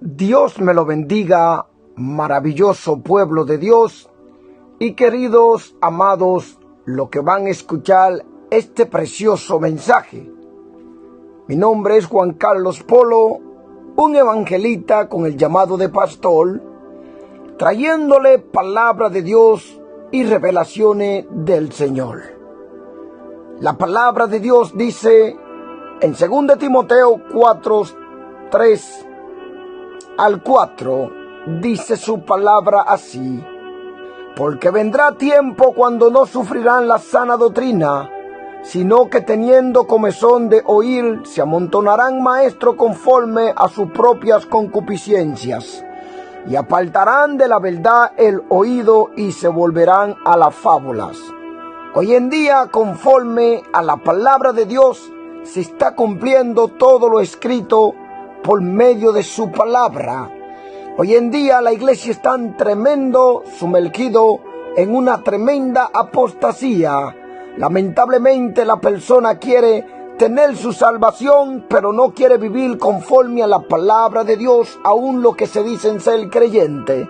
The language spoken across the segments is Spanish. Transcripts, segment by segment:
Dios me lo bendiga, maravilloso pueblo de Dios y queridos amados, los que van a escuchar este precioso mensaje. Mi nombre es Juan Carlos Polo, un evangelista con el llamado de pastor, trayéndole palabra de Dios y revelaciones del Señor. La palabra de Dios dice en 2 Timoteo 4, 3 al 4, dice su palabra así: porque vendrá tiempo cuando no sufrirán la sana doctrina, sino que teniendo comezón de oír, se amontonarán maestros conforme a sus propias concupiscencias, y apartarán de la verdad el oído y se volverán a las fábulas. Hoy en día, conforme a la palabra de Dios, se está cumpliendo todo lo escrito por medio de su palabra. Hoy en día la iglesia está sumergido en una tremenda apostasía. Lamentablemente la persona quiere tener su salvación, pero no quiere vivir conforme a la palabra de Dios, aún lo que se dicen ser creyente.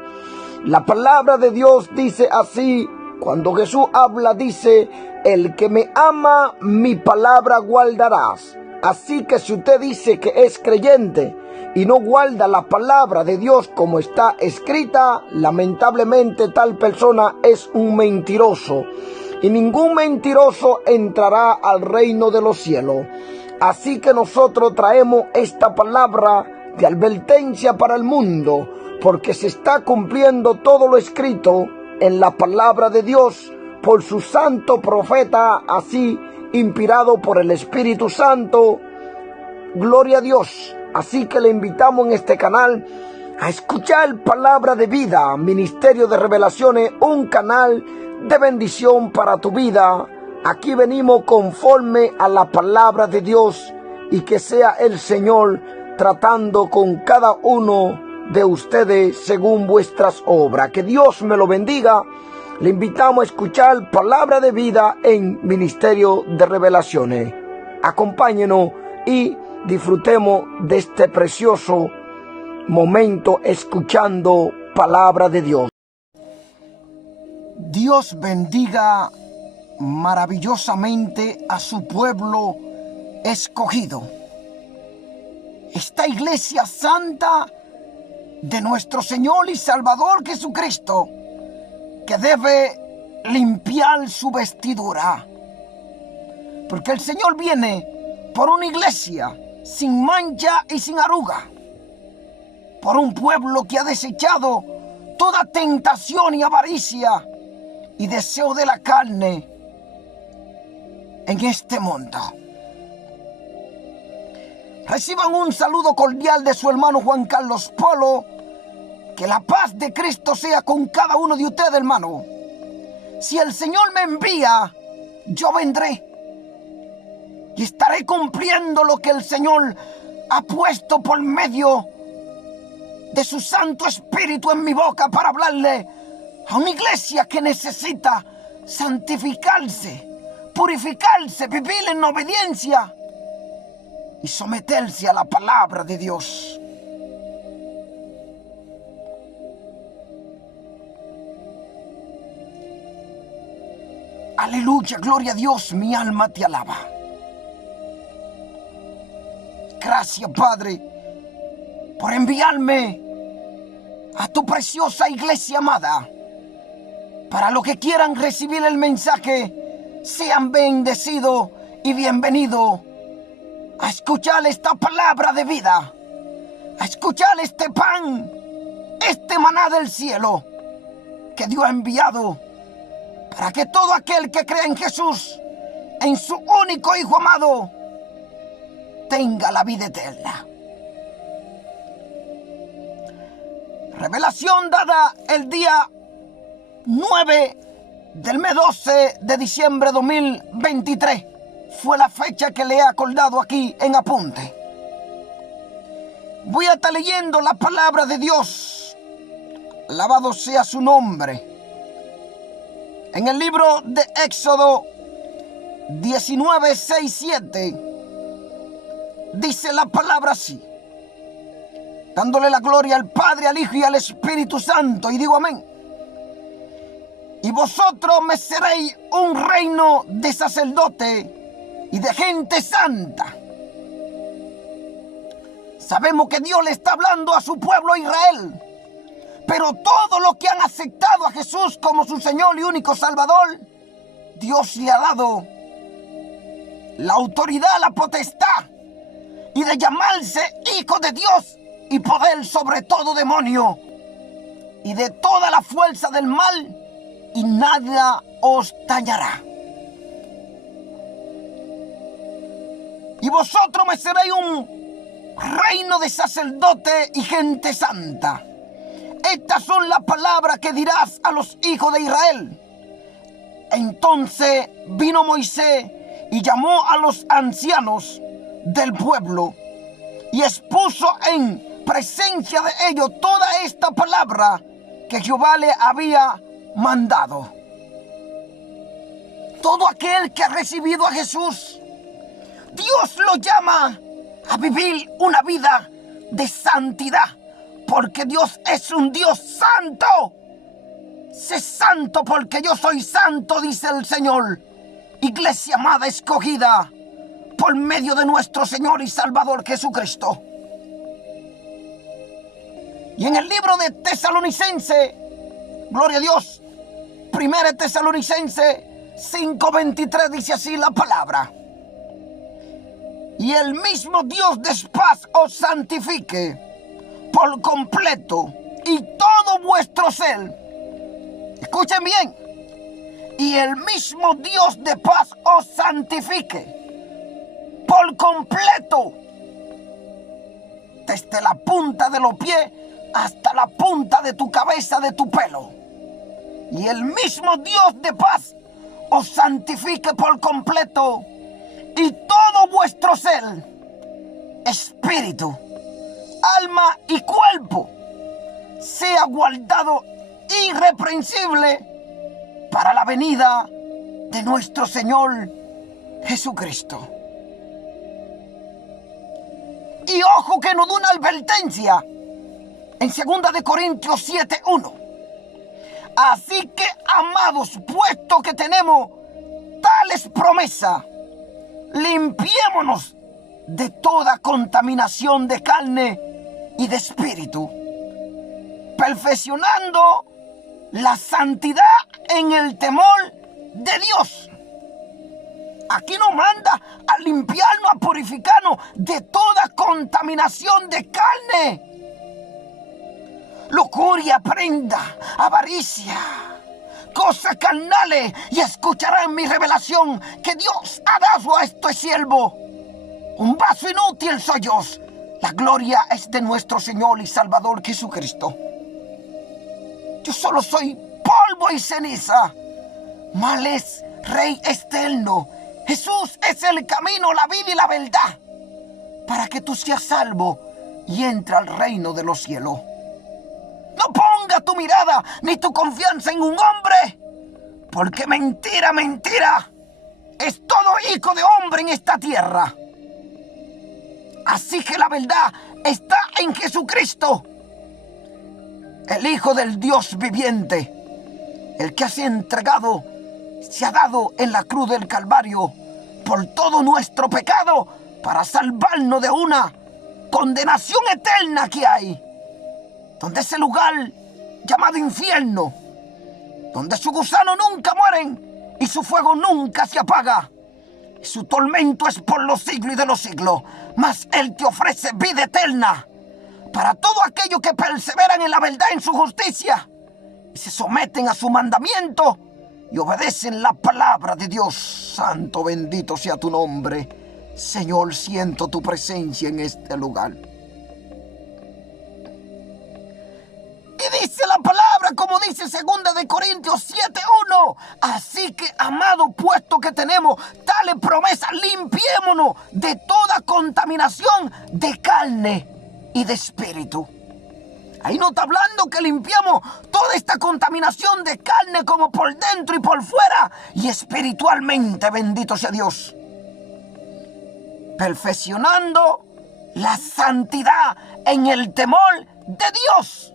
La palabra de Dios dice así, cuando Jesús habla, dice: el que me ama, mi palabra guardarás. Así que si usted dice que es creyente y no guarda la palabra de Dios como está escrita, lamentablemente tal persona es un mentiroso. Y ningún mentiroso entrará al reino de los cielos. Así que nosotros traemos esta palabra de advertencia para el mundo, porque se está cumpliendo todo lo escrito en la palabra de Dios por su santo profeta, así inspirado por el Espíritu Santo. Gloria a Dios. Así que le invitamos en este canal a escuchar palabra de vida, Ministerio de Revelaciones, un canal de bendición para tu vida. Aquí venimos conforme a la palabra de Dios, y que sea el Señor tratando con cada uno de ustedes según vuestras obras. Que Dios me lo bendiga. Le invitamos a escuchar palabra de vida en Ministerio de Revelaciones. Acompáñenos y disfrutemos de este precioso momento escuchando palabra de Dios. Dios bendiga maravillosamente a su pueblo escogido. Esta iglesia santa de nuestro Señor y Salvador Jesucristo, que debe limpiar su vestidura, porque el Señor viene por una iglesia sin mancha y sin arruga, por un pueblo que ha desechado toda tentación y avaricia y deseo de la carne en este mundo. Reciban un saludo cordial de su hermano Juan Carlos Polo. Que la paz de Cristo sea con cada uno de ustedes, hermano. Si el Señor me envía, yo vendré y estaré cumpliendo lo que el Señor ha puesto por medio de su Santo Espíritu en mi boca, para hablarle a una iglesia que necesita santificarse, purificarse, vivir en obediencia y someterse a la palabra de Dios. Aleluya, gloria a Dios, mi alma te alaba. Gracias, Padre, por enviarme a tu preciosa iglesia amada. Para los que quieran recibir el mensaje, sean bendecidos y bienvenidos a escuchar esta palabra de vida, a escuchar este pan, este maná del cielo que Dios ha enviado para que todo aquel que cree en Jesús, en su único Hijo amado, tenga la vida eterna. Revelación dada el día 9 del mes 12 de diciembre de 2023. Fue la fecha que le he acordado aquí en apunte. Voy a estar leyendo la palabra de Dios. Alabado sea su nombre. En el libro de Éxodo 19, 6, 7 dice la palabra así: dándole la gloria al Padre, al Hijo y al Espíritu Santo. Y digo amén. Y vosotros me seréis un reino de sacerdote y de gente santa. Sabemos que Dios le está hablando a su pueblo Israel. Pero todos los que han aceptado a Jesús como su Señor y único Salvador, Dios le ha dado la autoridad, la potestad y de llamarse hijo de Dios y poder sobre todo demonio y de toda la fuerza del mal, y nada os dañará. Y vosotros me seréis un reino de sacerdote y gente santa. Estas son las palabras que dirás a los hijos de Israel. Entonces vino Moisés y llamó a los ancianos del pueblo y expuso en presencia de ellos toda esta palabra que Jehová le había mandado. Todo aquel que ha recibido a Jesús, Dios lo llama a vivir una vida de santidad, porque Dios es un Dios santo. Sé santo porque yo soy santo, dice el Señor. Iglesia amada, escogida por medio de nuestro Señor y Salvador Jesucristo. Y en el libro de Tesalonicense, gloria a Dios, 1 Tesalonicense 5:23 dice así la palabra: y el mismo Dios de paz os santifique por completo, y todo vuestro ser, escuchen bien, y el mismo Dios de paz os santifique por completo, desde la punta de los pies hasta la punta de tu cabeza, de tu pelo. Y el mismo Dios de paz os santifique por completo, y todo vuestro ser, espíritu, alma y cuerpo, sea guardado irreprensible para la venida de nuestro Señor Jesucristo. Y ojo que nos da una advertencia en 2 de Corintios 7:1. Así que, amados, puesto que tenemos tales promesas, limpiémonos de toda contaminación de carne y de espíritu, perfeccionando la santidad en el temor de Dios. Aquí nos manda a limpiarnos, a purificarnos de toda contaminación de carne, lujuria, prenda, avaricia, cosas carnales. Y escucharán mi revelación que Dios ha dado a este siervo. Un vaso inútil soy yo. La gloria es de nuestro Señor y Salvador Jesucristo. Yo solo soy polvo y ceniza, mas es Rey eterno. Jesús es el camino, la vida y la verdad, para que tú seas salvo y entre al reino de los cielos. No ponga tu mirada ni tu confianza en un hombre, porque mentira, mentira, es todo hijo de hombre en esta tierra. Así que la verdad está en Jesucristo, el Hijo del Dios viviente, el que se ha entregado, se ha dado en la cruz del Calvario por todo nuestro pecado, para salvarnos de una condenación eterna que hay, donde ese lugar llamado infierno, donde su gusano nunca mueren y su fuego nunca se apaga, y su tormento es por los siglos y de los siglos. Mas Él te ofrece vida eterna para todos aquellos que perseveran en la verdad, en su justicia, y se someten a su mandamiento y obedecen la palabra de Dios. Santo, bendito sea tu nombre. Señor, siento tu presencia en este lugar. Y dice la palabra, como dice 2 de Corintios 7:1. Así que, amado, puesto que tenemos tales promesas, limpiémonos de toda contaminación de carne y de espíritu. Ahí no está hablando que limpiamos toda esta contaminación de carne, como por dentro y por fuera, y espiritualmente, bendito sea Dios, perfeccionando la santidad en el temor de Dios.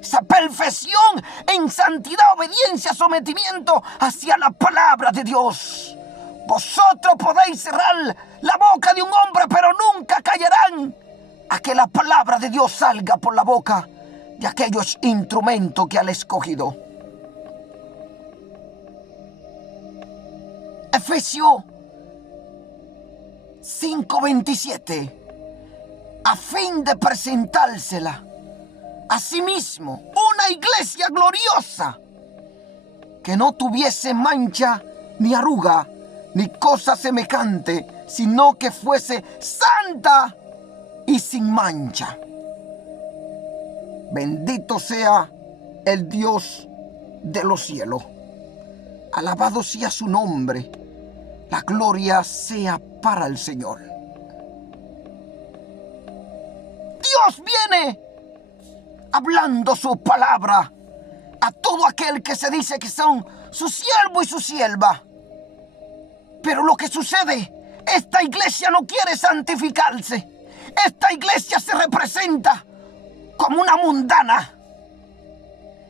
Esa perfección en santidad, obediencia, sometimiento hacia la palabra de Dios. Vosotros podéis cerrar la boca de un hombre, pero nunca callarán a que la palabra de Dios salga por la boca de aquellos instrumentos que han escogido. Efesios 5:27, a fin de presentársela a sí mismo una iglesia gloriosa, que no tuviese mancha ni arruga ni cosa semejante, sino que fuese santa y sin mancha. Bendito sea el Dios de los cielos. Alabado sea su nombre. La gloria sea para el Señor. Dios viene hablando su palabra a todo aquel que se dice que son su siervo y su sierva. Pero lo que sucede, esta iglesia no quiere santificarse. Esta iglesia se representa como una mundana.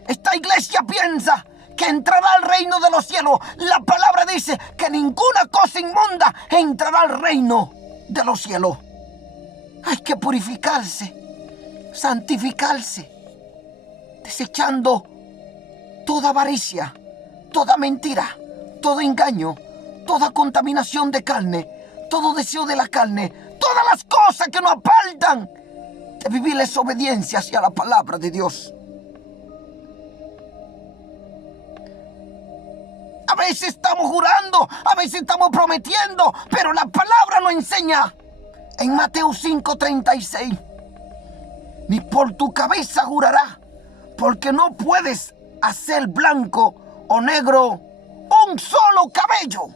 Esta iglesia piensa que entrará al reino de los cielos. La palabra dice que ninguna cosa inmunda entrará al reino de los cielos. Hay que purificarse, santificarse, desechando toda avaricia, toda mentira, todo engaño, toda contaminación de carne, todo deseo de la carne, todas las cosas que nos apartan de vivir la obediencia hacia la palabra de Dios. A veces estamos jurando, a veces estamos prometiendo, pero la palabra nos enseña en Mateo 5:36. Ni por tu cabeza jurará, porque no puedes hacer blanco o negro un solo cabello.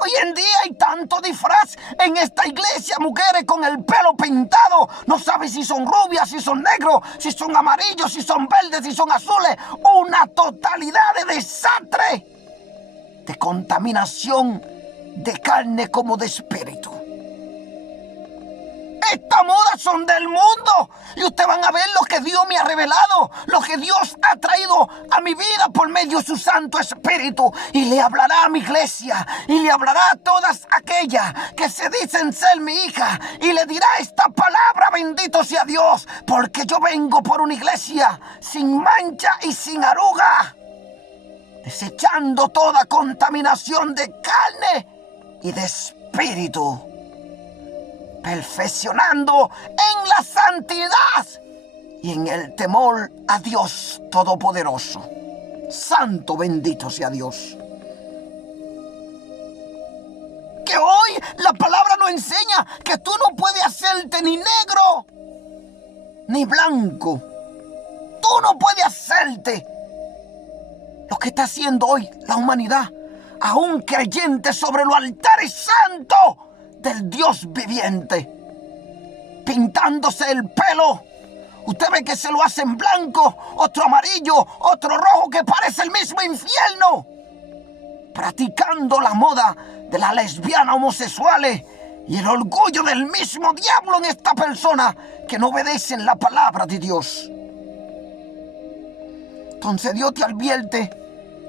Hoy en día hay tanto disfraz en esta iglesia, mujeres con el pelo pintado. No sabes si son rubias, si son negros, si son amarillos, si son verdes, si son azules. Una totalidad de desastre, de contaminación de carne como de espíritu. Estas modas son del mundo. Y ustedes van a ver lo que Dios me ha revelado, lo que Dios ha traído a mi vida por medio de su Santo Espíritu. Y le hablará a mi iglesia, y le hablará a todas aquellas que se dicen ser mi hija, y le dirá esta palabra: bendito sea Dios, porque yo vengo por una iglesia sin mancha y sin arruga, desechando toda contaminación de carne y de espíritu, perfeccionando en la santidad y en el temor a Dios Todopoderoso. Santo, bendito sea Dios. Que hoy la palabra nos enseña que tú no puedes hacerte ni negro ni blanco. Tú no puedes hacerte lo que está haciendo hoy la humanidad, aún creyente sobre los altares santos del Dios viviente, pintándose el pelo. Usted ve que se lo hacen blanco, otro amarillo, otro rojo, que parece el mismo infierno, practicando la moda de las lesbianas homosexuales y el orgullo del mismo diablo en esta persona que no obedecen la palabra de Dios. Entonces Dios te advierte: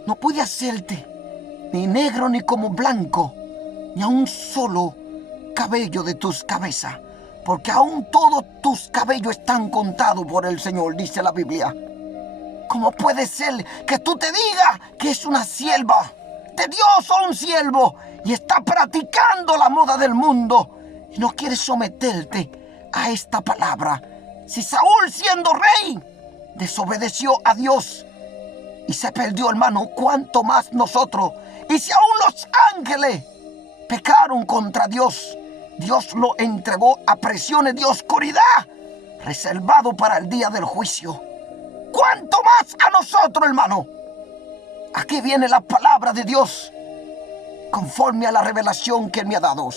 no puede hacerte ni negro ni como blanco, ni a un solo cabello de tus cabezas, porque aún todos tus cabellos están contados por el Señor, dice la Biblia. ¿Cómo puede ser que tú te digas que es una sierva de Dios o un siervo y está practicando la moda del mundo y no quieres someterte a esta palabra? Si Saúl, siendo rey, desobedeció a Dios y se perdió, hermano, ¿cuánto más nosotros? Y si aún los ángeles pecaron contra Dios, Dios lo entregó a prisiones de oscuridad, reservado para el día del juicio. ¿Cuánto más a nosotros, hermano? Aquí viene la palabra de Dios, conforme a la revelación que Él me ha dado.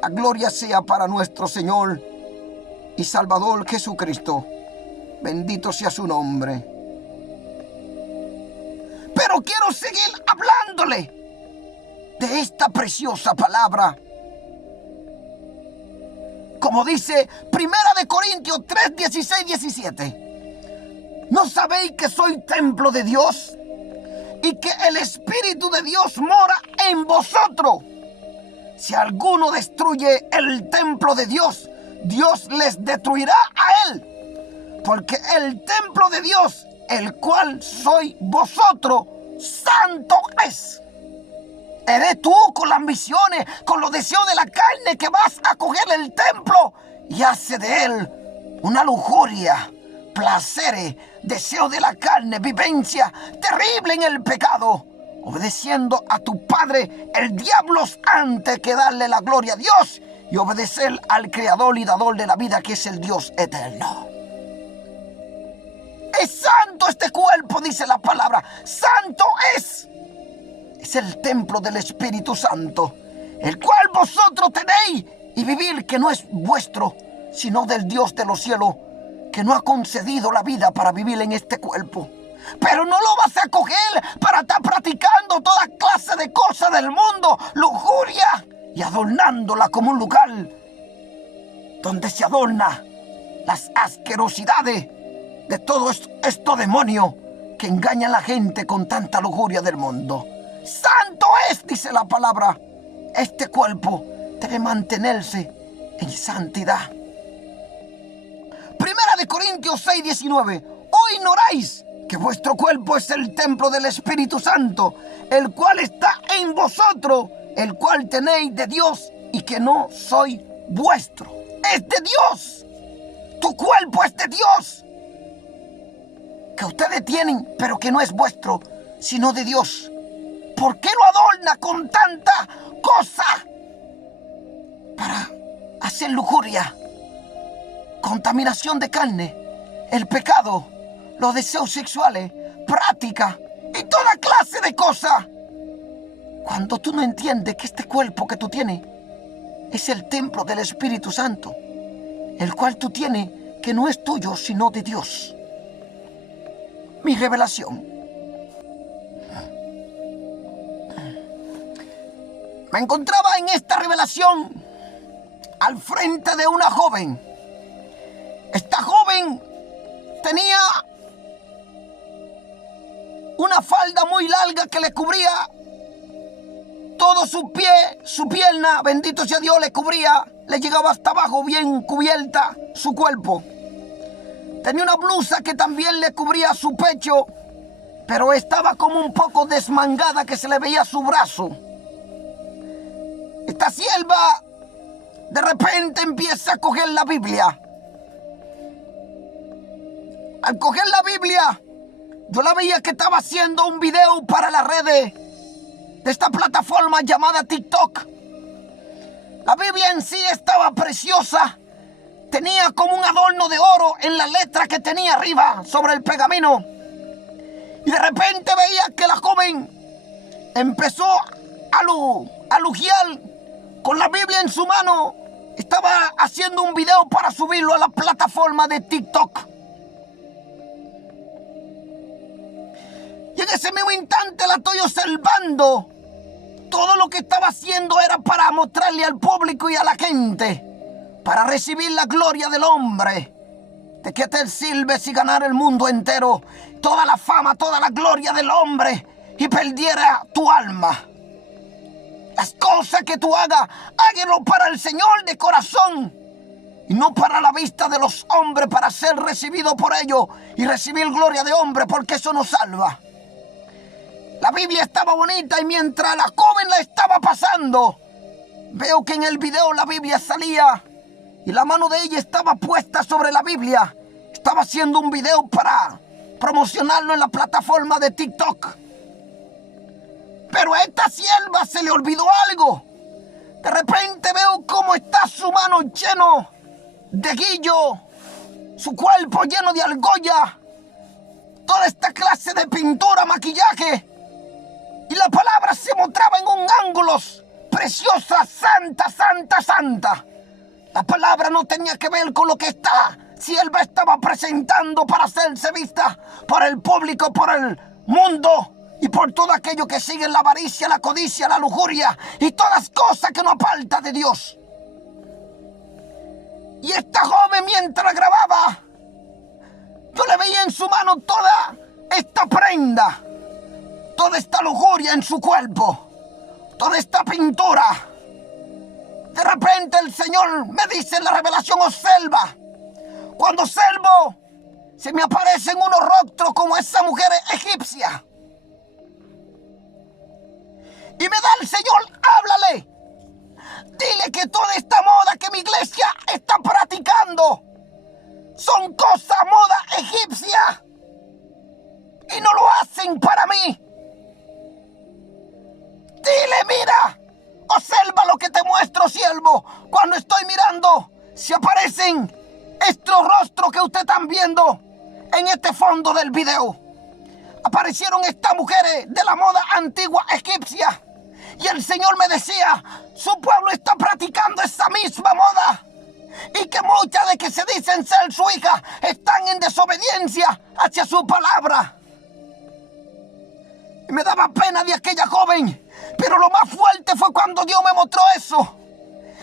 La gloria sea para nuestro Señor y Salvador Jesucristo. Bendito sea su nombre. Pero quiero seguir hablándole de esta preciosa palabra Como dice 1 Corintios 3, 16, 17. ¿No sabéis que soy templo de Dios y que el Espíritu de Dios mora en vosotros? Si alguno destruye el templo de Dios, Dios les destruirá a él. Porque el templo de Dios, el cual sois vosotros, santo es. Eres tú con las ambiciones, con los deseos de la carne, que vas a coger el templo y hace de él una lujuria, placeres, deseos de la carne, vivencia terrible en el pecado, obedeciendo a tu padre, el diablo, antes que darle la gloria a Dios y obedecer al creador y dador de la vida, que es el Dios eterno. Es santo este cuerpo, dice la palabra. Santo es. Es el templo del Espíritu Santo, el cual vosotros tenéis y vivir, que no es vuestro, sino del Dios de los cielos, que no ha concedido la vida para vivir en este cuerpo. Pero no lo vas a coger para estar practicando toda clase de cosas del mundo, lujuria, y adornándola como un lugar donde se adorna las asquerosidades de todos estos demonios que engañan a la gente con tanta lujuria del mundo. Santo es, dice la palabra. Este cuerpo debe mantenerse en santidad. 1 Corintios 6, 19. ¿O ignoráis que vuestro cuerpo es el templo del Espíritu Santo, el cual está en vosotros, el cual tenéis de Dios, y que no soy vuestro? Es de Dios. Tu cuerpo es de Dios, que ustedes tienen, pero que no es vuestro, sino de Dios. ¿Por qué lo adorna con tanta cosa? Para hacer lujuria, contaminación de carne, el pecado, los deseos sexuales, práctica y toda clase de cosas. Cuando tú no entiendes que este cuerpo que tú tienes es el templo del Espíritu Santo, el cual tú tienes, que no es tuyo, sino de Dios. Mi revelación. Me encontraba en esta revelación al frente de una joven. Esta joven tenía una falda muy larga que le cubría todo su pie, su pierna, bendito sea Dios, le cubría, le llegaba hasta abajo, bien cubierta su cuerpo. Tenía una blusa que también le cubría su pecho, pero estaba como un poco desmangada, que se le veía su brazo. Esta sierva de repente empieza a coger la Biblia. Al coger la Biblia, yo la veía que estaba haciendo un video para las redes de esta plataforma llamada TikTok. La Biblia en sí estaba preciosa. Tenía como un adorno de oro en la letra que tenía arriba sobre el pergamino. Y de repente veía que la joven empezó a lujear con la Biblia en su mano. Estaba haciendo un video para subirlo a la plataforma de TikTok. Y en ese mismo instante la estoy observando. Todo lo que estaba haciendo era para mostrarle al público y a la gente, para recibir la gloria del hombre. ¿De qué te sirve si ganar el mundo entero, toda la fama, toda la gloria del hombre, y perdiera tu alma? Las cosas que tú hagas, hágalo para el Señor de corazón, y no para la vista de los hombres, para ser recibido por ellos y recibir gloria de hombre, porque eso no salva. La Biblia estaba bonita, y mientras la joven la estaba pasando, veo que en el video la Biblia salía y la mano de ella estaba puesta sobre la Biblia. Estaba haciendo un video para promocionarlo en la plataforma de TikTok. Pero a esta sierva se le olvidó algo. De repente veo cómo está su mano lleno de guillo, su cuerpo lleno de argolla, toda esta clase de pintura, maquillaje. Y la palabra se mostraba en un ángulo preciosa, santa, santa, santa. La palabra no tenía que ver con lo que esta sierva estaba presentando para hacerse vista por el público, por el mundo y por todo aquello que sigue la avaricia, la codicia, la lujuria y todas las cosas que no apartan de Dios. Y esta joven, mientras grababa, yo le veía en su mano toda esta prenda, toda esta lujuria en su cuerpo, toda esta pintura. De repente el Señor me dice en la revelación: observa. Cuando observo, se me aparecen unos rostros como esa mujer egipcia. Y me da el Señor: háblale. Dile que toda esta moda que mi iglesia está practicando son cosas moda egipcia. Y no lo hacen para mí. Dile: mira, observa lo que te muestro, siervo. Cuando estoy mirando, se aparecen estos rostros que ustedes están viendo en este fondo del video. Aparecieron estas mujeres de la moda antigua egipcia. Y el Señor me decía: su pueblo está practicando esa misma moda. Y que muchas de que se dicen ser su hija están en desobediencia hacia su palabra. Y me daba pena de aquella joven. Pero lo más fuerte fue cuando Dios me mostró eso.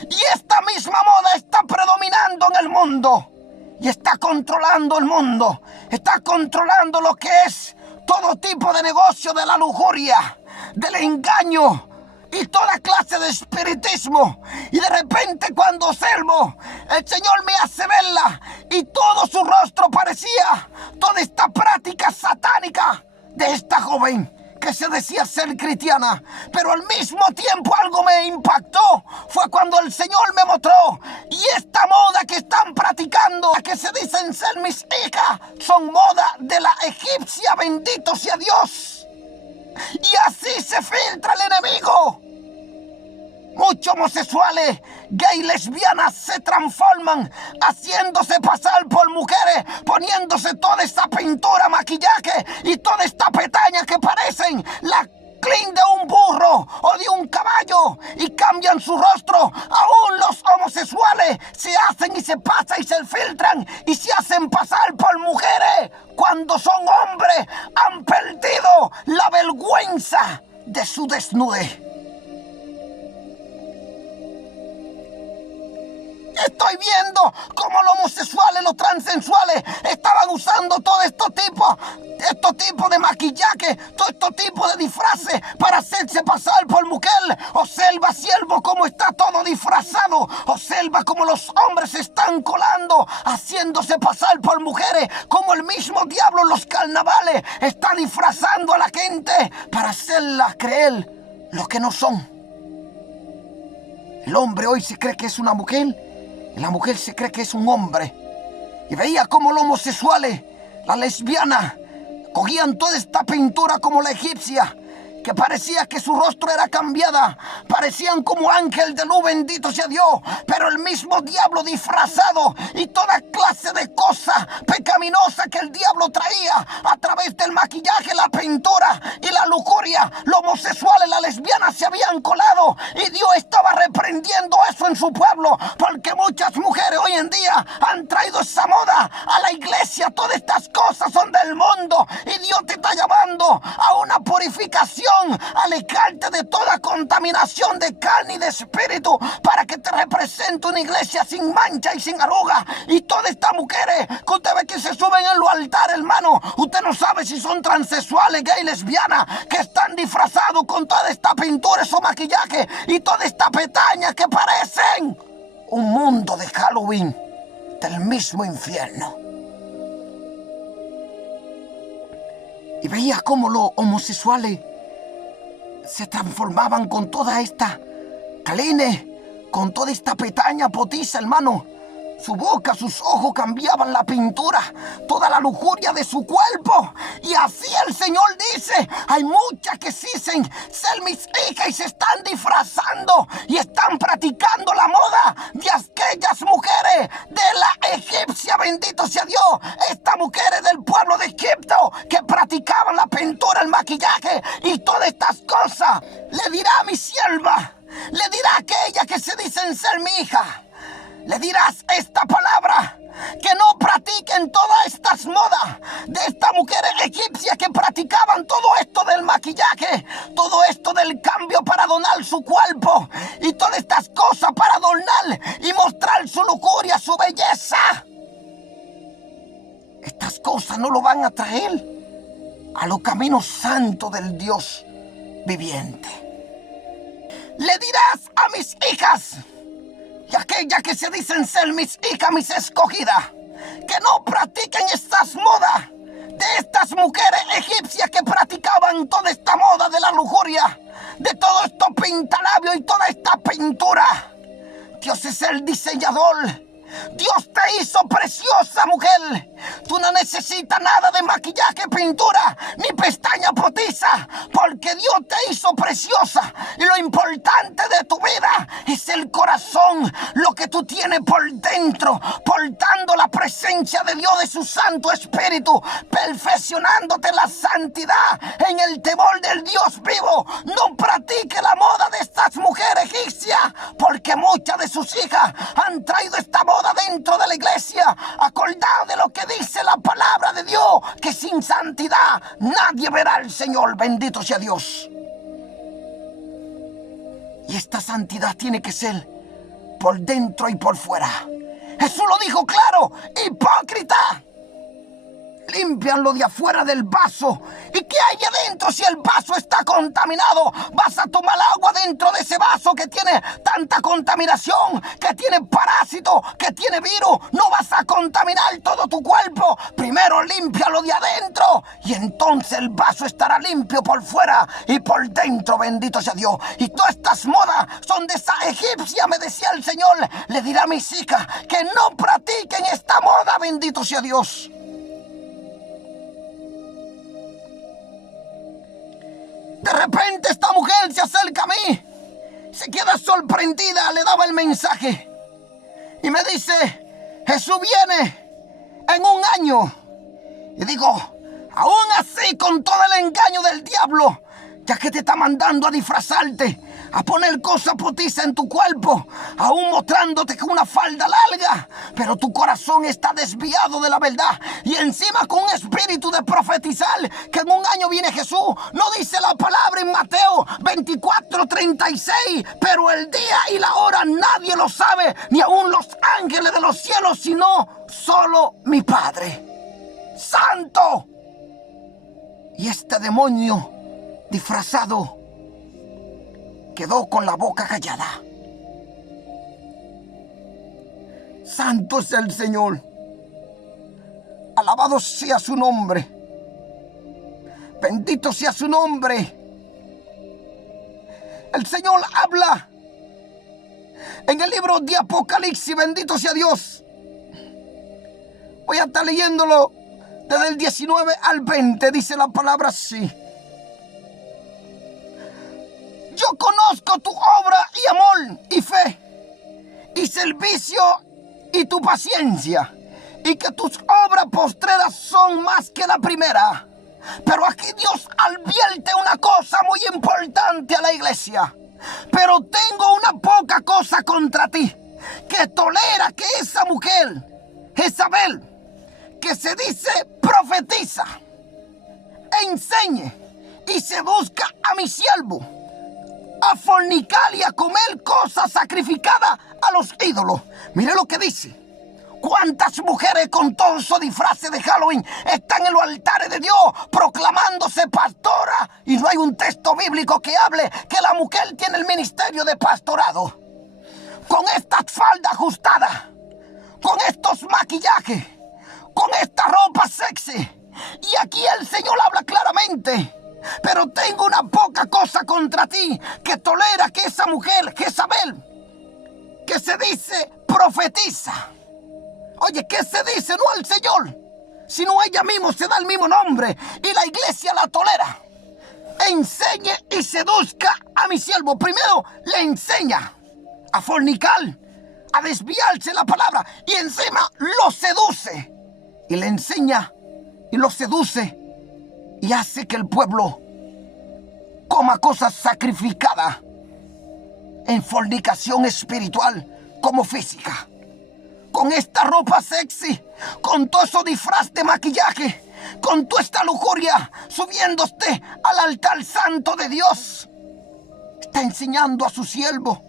Y esta misma moda está predominando en el mundo. Y está controlando el mundo. Está controlando lo que es todo tipo de negocio de la lujuria, del engaño y toda clase de espiritismo. Y de repente, cuando observo, el Señor me hace verla y todo su rostro parecía toda esta práctica satánica de esta joven que se decía ser cristiana. Pero al mismo tiempo algo me impactó. Fue cuando el Señor me mostró: y esta moda que están practicando, que se dicen ser mis hijas, son moda de la egipcia. Bendito sea Dios. Y así se filtra el enemigo. Muchos homosexuales, gay, lesbianas se transforman haciéndose pasar por mujeres, poniéndose toda esta pintura, maquillaje y toda esta pestaña que parecen la crin de un burro o de un caballo, y cambian su rostro. Aún los homosexuales se hacen y se pasan y se filtran y se hacen pasar por mujeres cuando son hombres. Han perdido la vergüenza de su desnudez. Estoy viendo cómo los homosexuales, los transexuales estaban usando todo estos tipos de maquillaje, todo estos tipos de disfraces para hacerse pasar por mujer. Observa, siervo, cómo está todo disfrazado. Observa cómo los hombres se están colando, haciéndose pasar por mujeres, como el mismo diablo en los carnavales está disfrazando a la gente para hacerla creer lo que no son. El hombre hoy se cree que es una mujer. La mujer se cree que es un hombre. Y veía cómo los homosexuales, las lesbianas, cogían toda esta pintura como la egipcia, que parecía que su rostro era cambiada. Parecían como ángel de luz, bendito sea Dios. Pero el mismo diablo disfrazado y toda clase de cosas pecaminosas que el diablo traía a través del maquillaje, la pintura y la lujuria. Los homosexuales, las lesbianas se habían colado, y Dios estaba reprendiendo eso en su pueblo, porque muchas mujeres hoy en día han traído esa moda a la iglesia. Todas estas cosas son del mundo, y Dios te está llamando a una purificación, alejarte de toda contaminación de carne y de espíritu, para que te represente una iglesia sin mancha y sin arruga. Y todas estas mujeres que usted ve que se suben en los altares, hermano, usted no sabe si son transexuales, gay, lesbianas, que están disfrazados con toda esta pintura, esos maquillaje y toda esta pestaña que parecen un mundo de Halloween del mismo infierno. Y veía cómo los homosexuales se transformaban con toda esta caline, con toda esta pestaña potiza, hermano. Su boca, sus ojos cambiaban la pintura, toda la lujuria de su cuerpo. Y así el Señor dice: hay muchas que dicen ser mis hijas y se están disfrazando y están practicando la moda de aquellas mujeres de la egipcia, bendito sea Dios. Estas mujeres del pueblo de Egipto que practicaban la pintura, el maquillaje y todas estas cosas. Le dirá a mi sierva, le dirá a aquella que se dicen ser mi hija, Le dirás esta palabra, que no practiquen todas estas modas de estas mujeres egipcias que practicaban todo esto del maquillaje, todo esto del cambio para adornar su cuerpo y todas estas cosas para adornar y mostrar su lujuria, su belleza. Estas cosas no lo van a traer a los caminos santos del Dios viviente. Le dirás a mis hijas, y aquellas que se dicen ser mis hijas, mis escogidas, que no practiquen estas modas de estas mujeres egipcias que practicaban toda esta moda de la lujuria, de todo esto pintalabio y toda esta pintura. Dios es el diseñador. Dios te hizo preciosa, mujer. Tú no necesitas nada de maquillaje, pintura, ni pestaña potiza, porque Dios te hizo preciosa. Y lo importante de tu vida es el corazón, lo que tú tienes por dentro, portando la presencia de Dios, de su Santo Espíritu, perfeccionándote la santidad en el temor del Dios vivo. No practique la moda de estas mujeres egipcias, porque muchas de sus hijas han traído esta moda dentro de la iglesia. Acordado de lo que dice la palabra de Dios, que sin santidad nadie verá al Señor. Bendito sea Dios. Y esta santidad tiene que ser por dentro y por fuera. Jesús lo dijo claro: hipócrita, límpian lo de afuera del vaso. ¿Y qué hay adentro si el vaso está contaminado? Vas a tomar agua dentro de ese vaso que tiene tanta contaminación, que tiene parásitos, que tiene virus. No vas a contaminar todo tu cuerpo. Primero límpialo de adentro y entonces el vaso estará limpio por fuera y por dentro. Bendito sea Dios. Y todas estas modas son de esa egipcia, me decía el Señor. Le dirá a mis hijas que no practiquen esta moda. Bendito sea Dios. De repente esta mujer se acerca a mí, se queda sorprendida, le daba el mensaje y me dice: Jesús viene en un año. Y digo, aún así, con todo el engaño del diablo, ya que te está mandando a disfrazarte, a poner cosas potizas en tu cuerpo, aún mostrándote con una falda larga, pero tu corazón está desviado de la verdad, y encima con un espíritu de profetizar que en un año viene Jesús. No dice la palabra en Mateo 24:36, pero el día y la hora nadie lo sabe, ni aún los ángeles de los cielos, sino solo mi Padre Santo. Y este demonio disfrazado quedó con la boca callada. Santo es el Señor. Alabado sea su nombre. Bendito sea su nombre. El Señor habla en el libro de Apocalipsis. Bendito sea Dios. Voy a estar leyéndolo desde el 19 al 20. Dice la palabra así: yo conozco tu obra y amor y fe y servicio y tu paciencia, y que tus obras postreras son más que la primera. Pero aquí Dios advierte una cosa muy importante a la iglesia. Pero tengo una poca cosa contra ti, que tolera que esa mujer, Jezabel, que se dice profetiza, enseñe y seduzca a mi siervo a fornicar y a comer cosas sacrificadas a los ídolos. Mire lo que dice. ¿Cuántas mujeres con todo su disfraz de Halloween están en los altares de Dios proclamándose pastora? Y no hay un texto bíblico que hable que la mujer tiene el ministerio de pastorado. Con estas faldas ajustadas, con estos maquillajes, con esta ropa sexy. Y aquí el Señor habla claramente: pero tengo una poca cosa contra ti, que tolera que esa mujer, Jezabel, que se dice profetiza. Oye, ¿qué se dice? No al Señor, sino ella misma se da el mismo nombre y la iglesia la tolera. Enseñe y seduzca a mi siervo. Primero le enseña a fornicar, a desviarse la palabra, y encima lo seduce. Y le enseña y lo seduce y hace que el pueblo coma cosas sacrificadas en fornicación espiritual como física. con esta ropa sexy, con todo eso disfraz de maquillaje, con toda esta lujuria, subiéndote al altar santo de Dios. Está enseñando a su siervo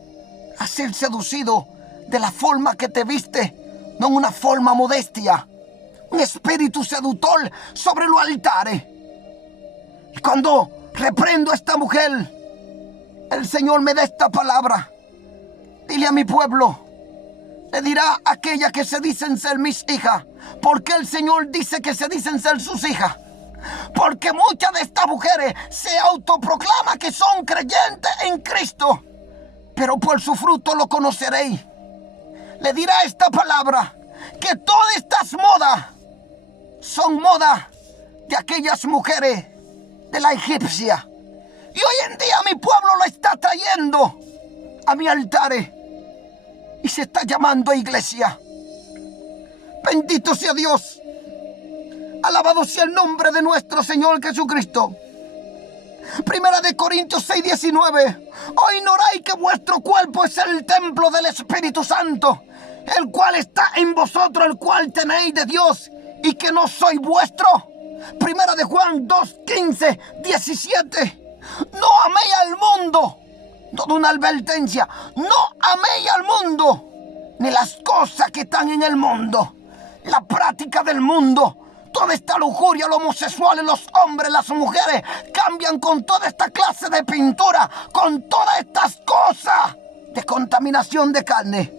a ser seducido de la forma que te viste, no en una forma modestia, un espíritu seductor sobre los altares. Y cuando reprendo a esta mujer, el Señor me da esta palabra. Dile a mi pueblo, le dirá a aquella que se dicen ser mis hijas, porque el Señor dice que se dicen ser sus hijas. Porque muchas de estas mujeres se autoproclaman que son creyentes en Cristo, pero por su fruto lo conoceréis. Le dirá esta palabra, que todas estas modas son modas de aquellas mujeres de la egipcia. Y hoy en día mi pueblo lo está trayendo a mi altar y se está llamando iglesia. Bendito sea Dios. Alabado sea el nombre de nuestro Señor Jesucristo. Primera de Corintios 6:19. ¿O ignoráis que vuestro cuerpo es el templo del Espíritu Santo, el cual está en vosotros, el cual tenéis de Dios, y que no soy vuestro? Primera de Juan 2:15-17. No améis al mundo. Toda una advertencia. No améis al mundo, ni las cosas que están en el mundo. La práctica del mundo, toda esta lujuria, los homosexuales, los hombres, las mujeres, cambian con toda esta clase de pintura, con todas estas cosas de contaminación de carne.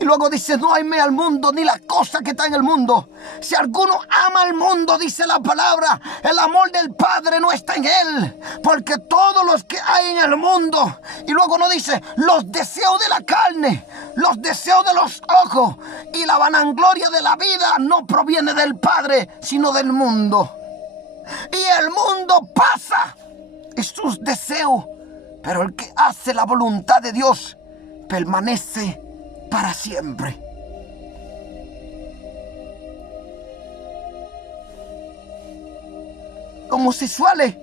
Y luego dice, no amé al mundo ni la cosa que está en el mundo. Si alguno ama al mundo, dice la palabra, el amor del Padre no está en él. Porque todos los que hay en el mundo, y luego no dice, los deseos de la carne, los deseos de los ojos y la vanagloria de la vida no proviene del Padre, sino del mundo. Y el mundo pasa y sus deseos, pero el que hace la voluntad de Dios permanece para siempre. Homosexuales,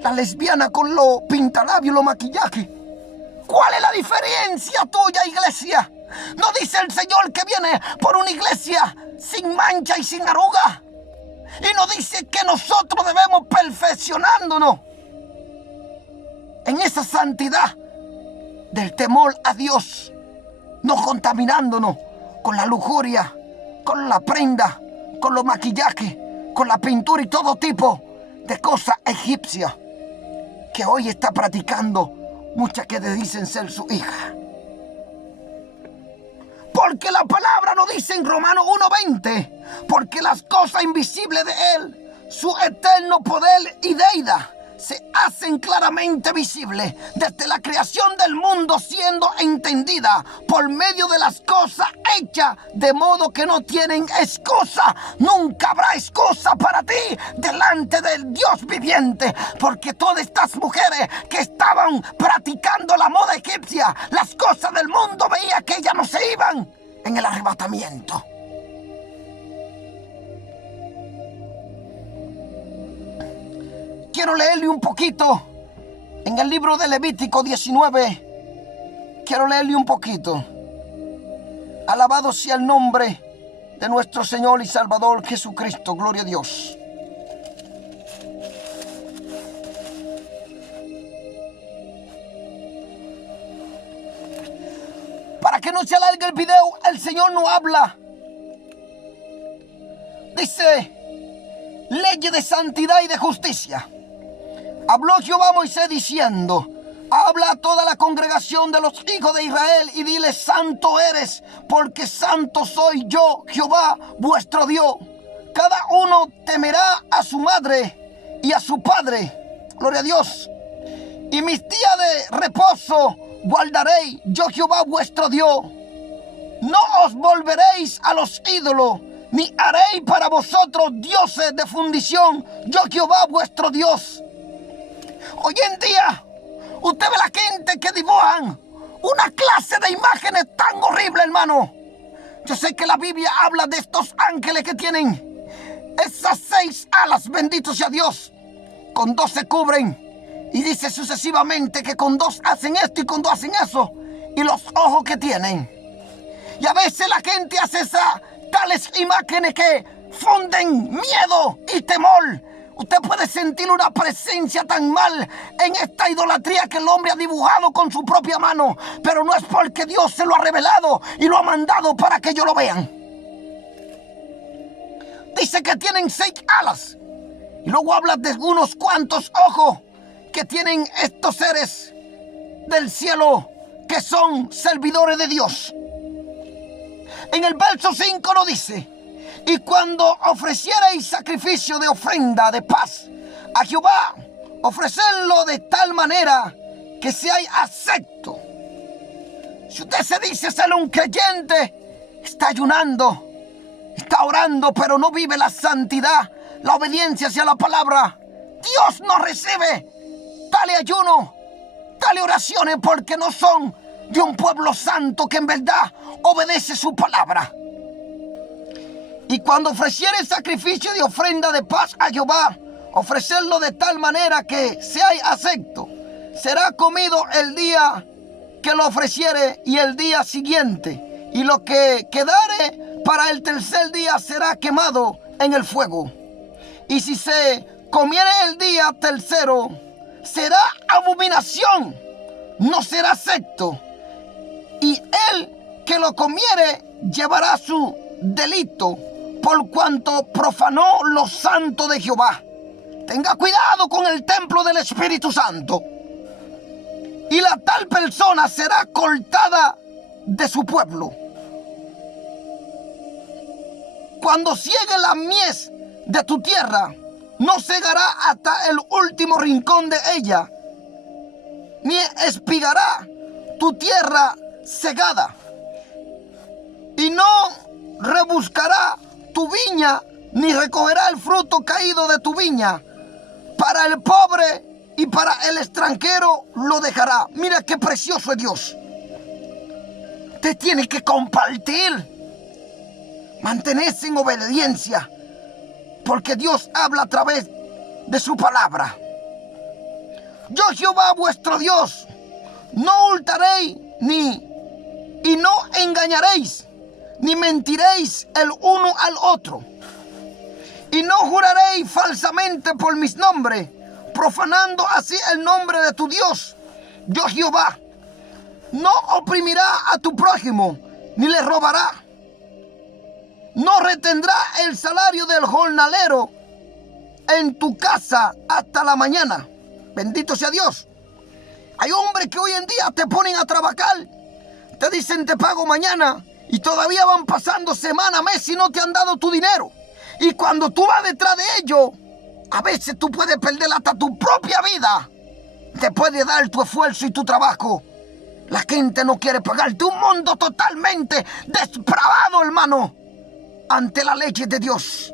la lesbiana con los pintalabios, los maquillajes. ¿Cuál es la diferencia tuya, iglesia? ¿No dice el Señor que viene por una iglesia sin mancha y sin arruga? Y no dice que nosotros debemos perfeccionándonos en esa santidad del temor a Dios, no contaminándonos con la lujuria, con la prenda, con los maquillajes, con la pintura y todo tipo de cosas egipcias que hoy está practicando muchas que dicen ser su hija. Porque la palabra nos dice en Romanos 1:20, porque las cosas invisibles de Él, su eterno poder y deidad, se hacen claramente visibles desde la creación del mundo, siendo entendida por medio de las cosas hechas, de modo que no tienen excusa. Nunca habrá excusa para ti delante del Dios viviente, porque todas estas mujeres que estaban practicando la moda egipcia, las cosas del mundo, veía que ellas no se iban en el arrebatamiento. Quiero leerle un poquito en el libro de Levítico 19. Quiero leerle un poquito. Alabado sea el nombre de nuestro Señor y Salvador Jesucristo. Gloria a Dios. Para que no se alargue el video, el Señor nos habla. Dice, leyes de santidad y de justicia. Habló Jehová a Moisés diciendo, habla a toda la congregación de los hijos de Israel y dile, santo eres, porque santo soy yo, Jehová, vuestro Dios. Cada uno temerá a su madre y a su padre. Gloria a Dios. Y mis días de reposo guardaréis, yo Jehová, vuestro Dios. No os volveréis a los ídolos, ni haréis para vosotros dioses de fundición, yo Jehová, vuestro Dios. Hoy en día, usted ve la gente que dibujan una clase de imágenes tan horribles, hermano. Yo sé que la Biblia habla de estos ángeles que tienen esas 6 alas, bendito sea Dios. Con 2 se cubren y dice sucesivamente que con 2 hacen esto y con 2 hacen eso. Y los ojos que tienen. Y a veces la gente hace tales imágenes que funden miedo y temor. Usted puede sentir una presencia tan mal en esta idolatría que el hombre ha dibujado con su propia mano, pero no es porque Dios se lo ha revelado y lo ha mandado para que ellos lo vean. Dice que tienen 6 alas y luego habla de unos cuantos ojos que tienen estos seres del cielo que son servidores de Dios. En el verso 5 lo dice: y cuando ofrecierais sacrificio de ofrenda de paz a Jehová, ofrecerlo de tal manera que seáis acepto. Si usted se dice ser un creyente, está ayunando, está orando, pero no vive la santidad, la obediencia hacia la palabra, Dios no recibe tales ayuno, tales oraciones, porque no son de un pueblo santo que en verdad obedece su palabra. Y cuando ofreciere sacrificio de ofrenda de paz a Jehová, ofrecerlo de tal manera que seáis acepto. Será comido el día que lo ofreciere y el día siguiente, y lo que quedare para el tercer día será quemado en el fuego. Y si se comiere el día tercero, será abominación, no será acepto. Y el que lo comiere llevará su delito, por cuanto profanó lo santo de Jehová. Tenga cuidado con el templo del Espíritu Santo. Y la tal persona será cortada de su pueblo. Cuando ciegue la mies de tu tierra, no cegará hasta el último rincón de ella, ni espigará tu tierra cegada, y no rebuscará tu viña, ni recogerá el fruto caído de tu viña. Para el pobre y para el extranjero lo dejará. Mira qué precioso es Dios. Te tiene que compartir, mantenerse en obediencia, porque Dios habla a través de su palabra. Yo, Jehová vuestro Dios, no hurtaréis y no engañaréis, ni mentiréis el uno al otro, y no juraréis falsamente por mis nombres, profanando así el nombre de tu Dios. Yo, Jehová, no oprimirá a tu prójimo, ni le robará. No retendrá el salario del jornalero en tu casa hasta la mañana. Bendito sea Dios. Hay hombres que hoy en día te ponen a trabajar, te dicen te pago mañana, y todavía van pasando semana, mes y no te han dado tu dinero. Y cuando tú vas detrás de ellos, a veces tú puedes perder hasta tu propia vida. Te puede dar tu esfuerzo y tu trabajo. La gente no quiere pagarte. Un mundo totalmente depravado, hermano, ante la ley de Dios.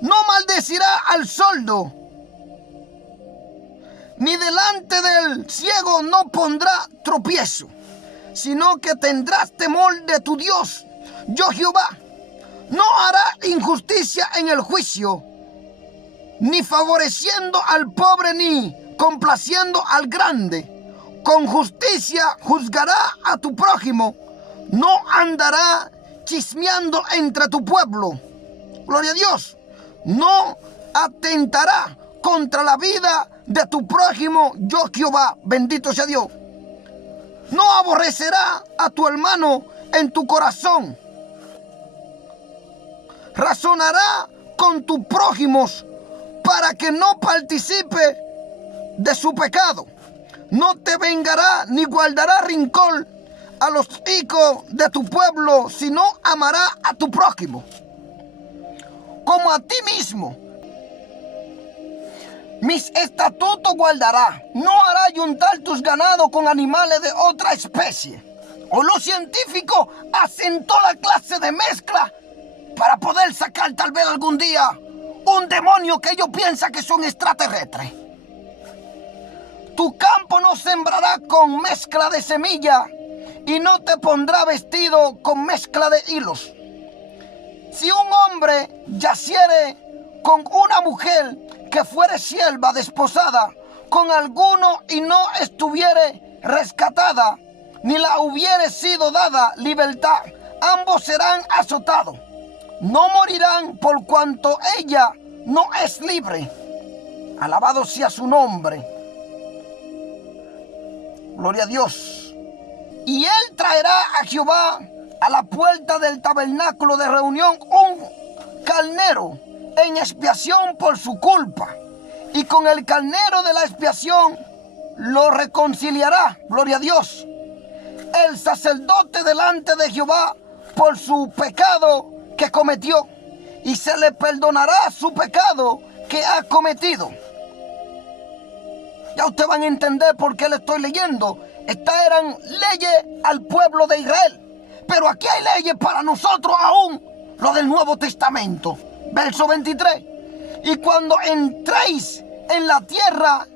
No maldecirá al sordo, ni delante del ciego no pondrá tropiezo, sino que tendrás temor de tu Dios. Yo, Jehová, no hará injusticia en el juicio, ni favoreciendo al pobre, ni complaciendo al grande. Con justicia juzgará a tu prójimo, no andará chismeando entre tu pueblo. Gloria a Dios. No atentará contra la vida de tu prójimo. Yo, Jehová, bendito sea Dios. No aborrecerá a tu hermano en tu corazón. Razonará con tus prójimos para que no participe de su pecado. No te vengará ni guardará rencor a los hijos de tu pueblo, sino amará a tu prójimo como a ti mismo. Mis estatutos guardará. No hará juntar tus ganados con animales de otra especie. O los científicos hacen toda clase de mezcla para poder sacar tal vez algún día un demonio que ellos piensan que son extraterrestres. Tu campo no sembrará con mezcla de semilla, y no te pondrá vestido con mezcla de hilos. Si un hombre yaciere con una mujer que fuere sierva desposada con alguno y no estuviere rescatada, ni la hubiere sido dada libertad, ambos serán azotados. No morirán por cuanto ella no es libre. Alabado sea su nombre. Gloria a Dios. Y él traerá a Jehová a la puerta del tabernáculo de reunión un carnero en expiación por su culpa. Y con el carnero de la expiación lo reconciliará. Gloria a Dios. El sacerdote delante de Jehová por su pecado que cometió. Y se le perdonará su pecado que ha cometido. Ya ustedes van a entender por qué le estoy leyendo. Estas eran leyes al pueblo de Israel. Pero aquí hay leyes para nosotros aún, lo del Nuevo Testamento. Verso 23. Y cuando entréis en la tierra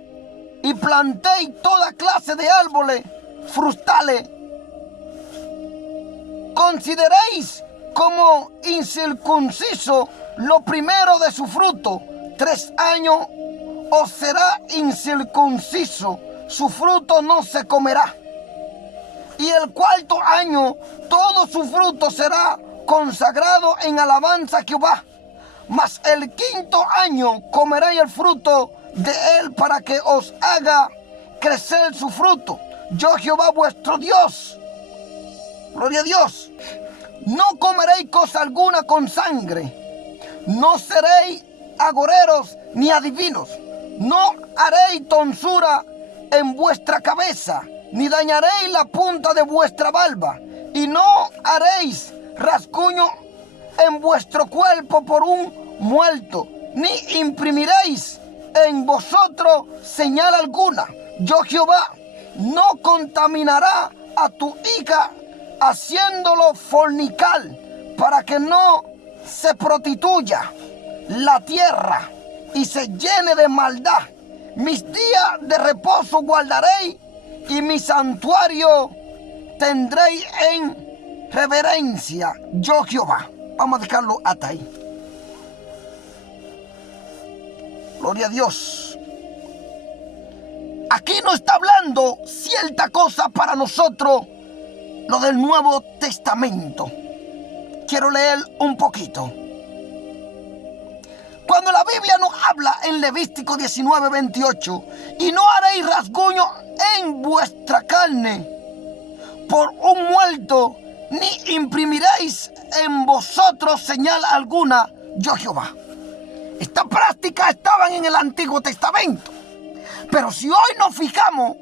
y plantéis toda clase de árboles frutales, consideréis como incircunciso lo primero de su fruto. 3 años os será incircunciso, su fruto no se comerá. Y el 4º año todo su fruto será consagrado en alabanza a Jehová. Mas el 5º año comeréis el fruto de él para que os haga crecer su fruto. Yo Jehová vuestro Dios. Gloria a Dios. No comeréis cosa alguna con sangre. No seréis agoreros ni adivinos. No haréis tonsura en vuestra cabeza, ni dañaréis la punta de vuestra barba, y no haréis rasguño en vuestro cuerpo por un muerto, ni imprimiréis en vosotros señal alguna. Yo Jehová no contaminará a tu hija haciéndolo fornicar, para que no se prostituya la tierra y se llene de maldad. Mis días de reposo guardaréis y mi santuario tendréis en reverencia. Yo Jehová. Vamos a dejarlo hasta ahí. Gloria a Dios. Aquí no está hablando cierta cosa para nosotros, lo del Nuevo Testamento. Quiero leer un poquito. Cuando la Biblia nos habla en Levítico 19:28, y no haréis rasguño en vuestra carne por un muerto, ni imprimiréis en vosotros señal alguna, yo Jehová. Estas prácticas estaban en el Antiguo Testamento. Pero si hoy nos fijamos,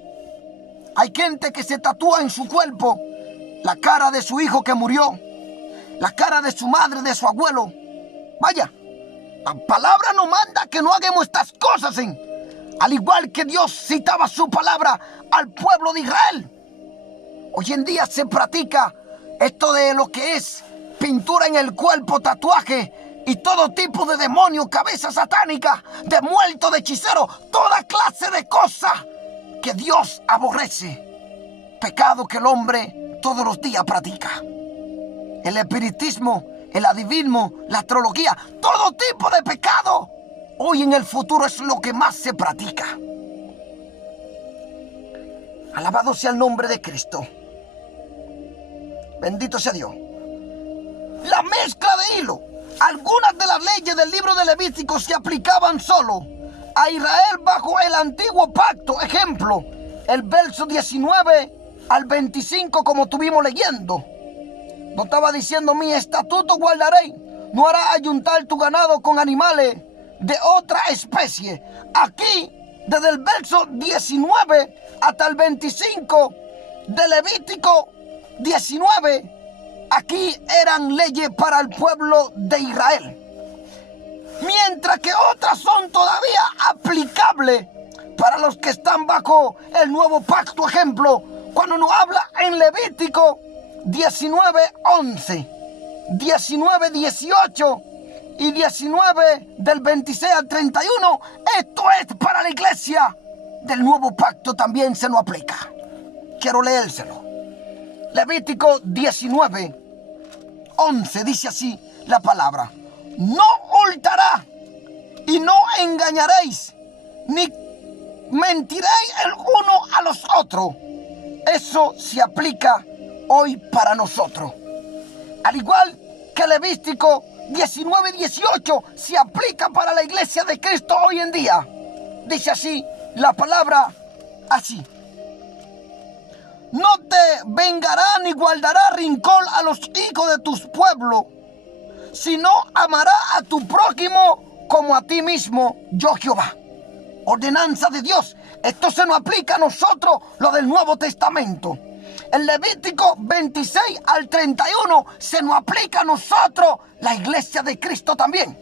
hay gente que se tatúa en su cuerpo la cara de su hijo que murió, la cara de su madre, de su abuelo. Vaya, la palabra nos manda que no hagamos estas cosas, al igual que Dios citaba su palabra al pueblo de Israel. Hoy en día se practica esto de lo que es pintura en el cuerpo, tatuaje y todo tipo de demonios, cabezas satánicas, de muertos, de hechiceros, toda clase de cosas que Dios aborrece. Pecado que el hombre todos los días practica. El espiritismo, el adivinismo, la astrología, todo tipo de pecado, hoy en el futuro es lo que más se practica. Alabado sea el nombre de Cristo. Bendito sea Dios. La mezcla de hilo. Algunas de las leyes del libro de Levítico se aplicaban solo a Israel bajo el antiguo pacto. Ejemplo, el verso 19 al 25 como estuvimos leyendo. No estaba diciendo: mi estatuto guardaré, no hará ayuntar tu ganado con animales de otra especie. Aquí, desde el verso 19 hasta el 25 de Levítico 19, aquí eran leyes para el pueblo de Israel. Mientras que otras son todavía aplicables para los que están bajo el nuevo pacto. Ejemplo, cuando nos habla en Levítico 19:11, 19:18 y 19 del 26 al 31, esto es para la iglesia del nuevo pacto, también se nos aplica. Quiero leérselo. Levítico 19:11 dice así la palabra: no hurtará y no engañaréis, ni mentiréis el uno a los otros. Eso se aplica hoy para nosotros. Al igual que Levítico 19:18 se aplica para la iglesia de Cristo hoy en día. Dice así la palabra, así: no te vengará ni guardará rincón a los hijos de tus pueblos, sino amará a tu prójimo como a ti mismo, yo Jehová. Ordenanza de Dios. Esto se nos aplica a nosotros, lo del Nuevo Testamento. El Levítico 26 al 31 se nos aplica a nosotros, la iglesia de Cristo también.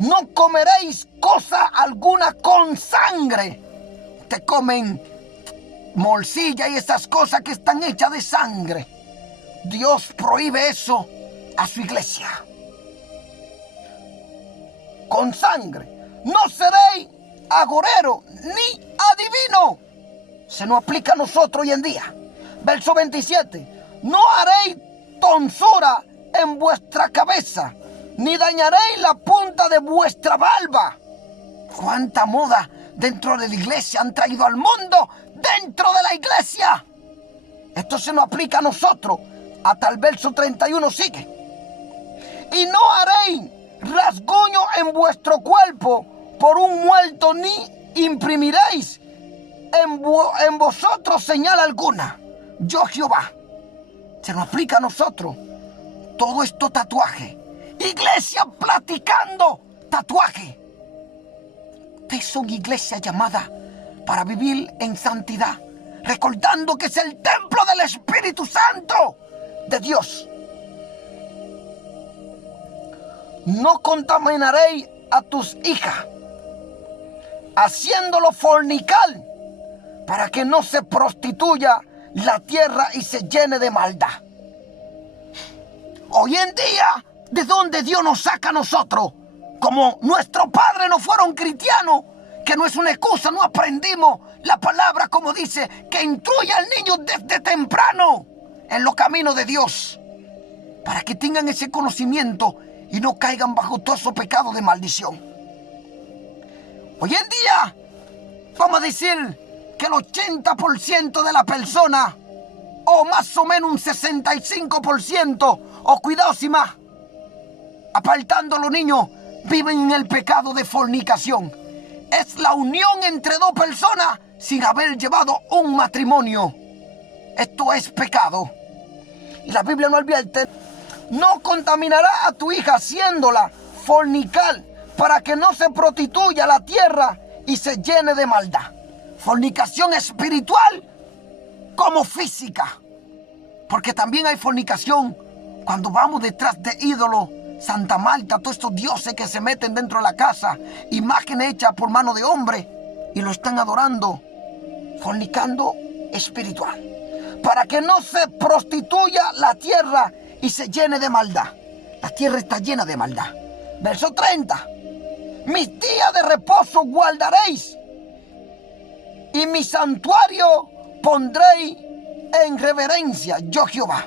No comeréis cosa alguna con sangre. Te comen morcilla y esas cosas que están hechas de sangre. Dios prohíbe eso a su iglesia. Con sangre. No seréis agorero ni adivino. Se nos aplica a nosotros hoy en día. Verso 27. No haréis tonsura en vuestra cabeza, ni dañaréis la punta de vuestra barba. ¿Cuánta moda dentro de la iglesia han traído al mundo dentro de la iglesia? Esto se nos aplica a nosotros. Hasta el verso 31 sigue. Y no haréis rasguño en vuestro cuerpo por un muerto, ni imprimiréis en vosotros señal alguna. Yo Jehová. Se nos aplica a nosotros. Todo esto tatuaje. Iglesia platicando tatuaje. Ustedes son iglesia llamada para vivir en santidad, recordando que es el templo del Espíritu Santo de Dios. No contaminaréis a tus hijas, haciéndolo fornicar, para que no se prostituya la tierra y se llene de maldad. Hoy en día, ¿de dónde Dios nos saca a nosotros? Como nuestros padres no fueron cristianos, que no es una excusa, no aprendimos la palabra como dice, que instruye al niño desde temprano en los caminos de Dios, para que tengan ese conocimiento y no caigan bajo todo ese pecado de maldición. Hoy en día, vamos a decir que el 80% de la persona, o más o menos un 65%, o cuidado si más, apartando a los niños, viven en el pecado de fornicación. Es la unión entre dos personas sin haber llevado un matrimonio. Esto es pecado. Y la Biblia no advierte: no contaminará a tu hija haciéndola fornicar, para que no se prostituya la tierra y se llene de maldad. Fornicación espiritual como física. Porque también hay fornicación cuando vamos detrás de ídolos, Santa Marta, todos estos dioses que se meten dentro de la casa, imágenes hechas por mano de hombre, y lo están adorando, fornicando espiritual. Para que no se prostituya la tierra y se llene de maldad. La tierra está llena de maldad. Verso 30. Mis días de reposo guardaréis, y mi santuario pondréis en reverencia, yo Jehová.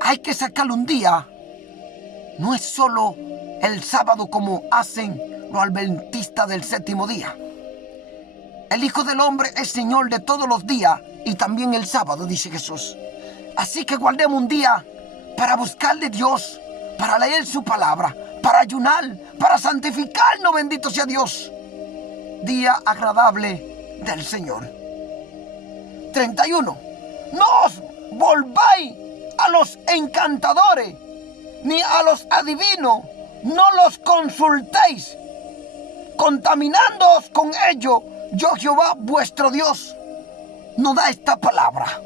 Hay que sacarle un día. No es solo el sábado como hacen los adventistas del séptimo día. El Hijo del Hombre es Señor de todos los días y también el sábado, dice Jesús. Así que guardemos un día para buscarle Dios, para leer su palabra, para ayunar, para santificarnos, bendito sea Dios. Día agradable del Señor. 31. No os volváis a los encantadores, ni a los adivinos, no los consultéis, contaminándoos con ello. Yo Jehová vuestro Dios nos da esta palabra.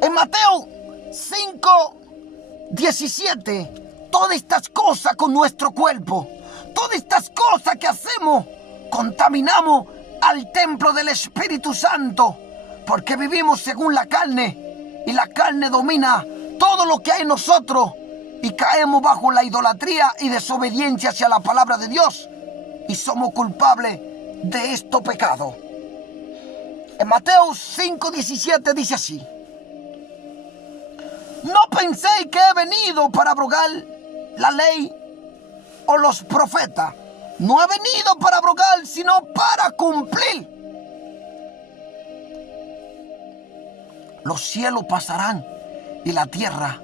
En Mateo 5:17, todas estas cosas con nuestro cuerpo, todas estas cosas que hacemos, contaminamos al templo del Espíritu Santo, porque vivimos según la carne, y la carne domina todo lo que hay en nosotros, y caemos bajo la idolatría y desobediencia hacia la palabra de Dios, y somos culpables de estos pecados. En Mateo 5:17 dice así: no penséis que he venido para abrogar la ley o los profetas. no ha venido para abrogar, sino para cumplir. Los cielos pasarán y la tierra,